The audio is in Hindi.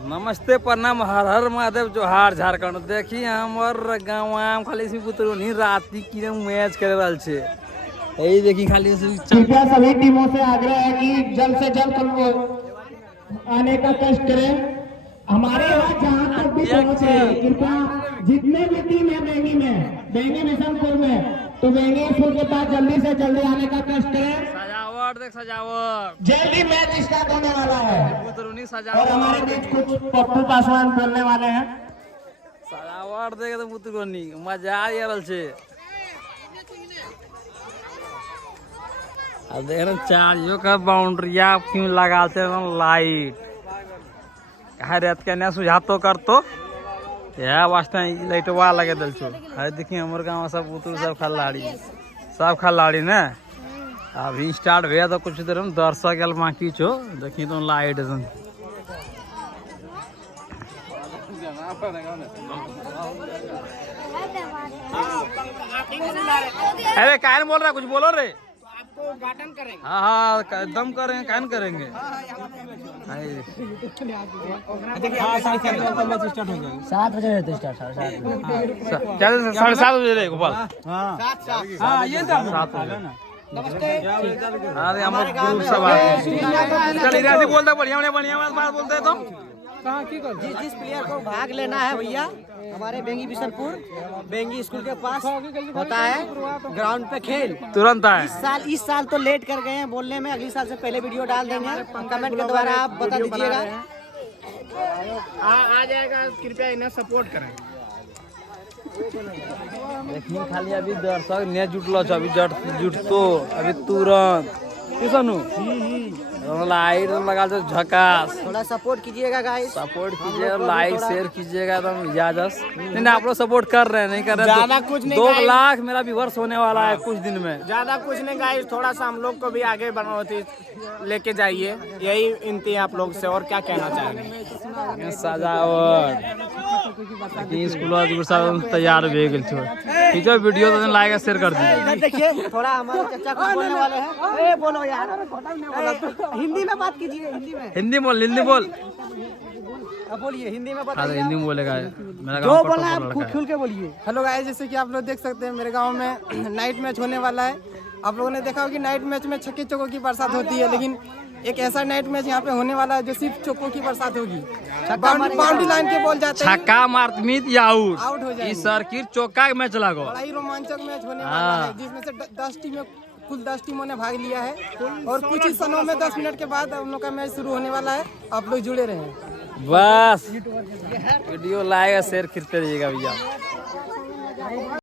नमस्ते प्रणाम हर हर महादेव जोहार झारखंड। देखिए हमर गाँव खाली पुत्र नहीं राती की मैच कर रहा छे। यही देखी खाली कृपया सभी टीमों से आग्रह है कि जल्द से जल्द आने का कष्ट करें। हमारे यहाँ जहाँ तक भी पहुँच है, कृपया जितने भी टीम है बेंगी मिशनपुर में, तो बेंगी स्कूल के पास जल्दी से जल्दी आने का कष्ट करें। सजावट देख सजावट, जल्दी मैच स्टार्ट होने वाला है पुत्र सजावट और हमारे बीच कुछ पप्पू पासवान बोलने वाले हैं। सजावट देख तो पुत्र मजा आ रहा छे। अब देख रहे चारियों का बाउंड्रिया क्यों लगाते लाइट रात के न सुझा तो कर तो यह वास्ते लाइटवा लगे दल छो। है देखिए हमारे गाँव सब पुत्र सब खिलाड़ी ने अभी स्टार्ट हुआ तो कुछ देर में दर्शक बाकी छो। देखिए तो लाइट अरे कान बोल रहा कुछ बोलो रे। आपको उद्घाटन करेंगे। हाँ एकदम करेंगे कान करेंगे। स्टार्ट हो जाएगा 7 बजे रहते स्टार्ट 7:30 बजे रे गोपाल। हाँ ये 7 बजे। अरे हमारे ग्रुप सब चल इधर बोलता बढ़िया बात बोलते हैं तो कहाँ की कर जिस प्लेयर को भाग लेना है भैया हमारे बेंगी बिशनपुर बेंगी स्कूल के पास होता है ग्राउंड पे खेल तुरंत है। इस साल तो लेट कर गए हैं बोलने में। अगली साल से पहले वीडियो डाल देंगे। कमेंट के द्वारा आप बता दीजिएगा। आ जाएगा, कृपया इन्हें सपोर्ट करें। देखिए खाली अभी दर्शक ने जुटलो अभी जुटतो अभी तुरंत किसनु लाइट लगा दो झकास। थोड़ा सपोर्ट कीजिएगा गाइस, सपोर्ट कीजिएगा, लाइक शेयर कीजिएगा एकदम इजाजत। नहीं आप लोग सपोर्ट कर रहे हैं नहीं कर रहे ज्यादा कुछ नहीं 2 लाख मेरा व्यूअर्स होने वाला है कुछ दिन में। ज्यादा कुछ नहीं गाइस, थोड़ा सा हम लोग को भी आगे बढ़ाते लेके जाइए, यही विनती है आप लोग से। और क्या कहना चाहेंगे। सजावट स्कूल तैयार हो गए छो। वीडियो तो लाइक शेयर कर दीजिए। देखिए थोड़ा हमारे चचा कुछ बोलने वाले हैं। बोलो यार, हिंदी में बात कीजिए। हिंदी में बोल बोलिए, हिंदी में बताइए। हिंदी में बोलेगा मेरा जो बोलना है आप खुल के बोलिए। हेलो गाइस, जैसे कि आप लोग देख सकते हैं मेरे गांव में नाइट मैच होने वाला है। आप लोगों ने देखा होगा कि नाइट मैच में छक्के चौकों की बरसात होती है, लेकिन एक ऐसा नाइट मैच यहाँ पे होने वाला है जो सिर्फ चौकों की बरसात होगी। बाउंड्री लाइन के बॉल जाते हैं, छक्का मारमित या आउट हो जाएगी। सर्किट चौका के मैच लागो। बड़ा ही रोमांचक मैच होने वाला है, जिसमें से 10 टीमों ने भाग लिया है और कुछ ही क्षणों में 10 मिनट के बाद हम लोग का मैच शुरू होने वाला है। आप लोग जुड़े रहें। बस वीडियो लाइक शेयर करते रहिएगा भैया।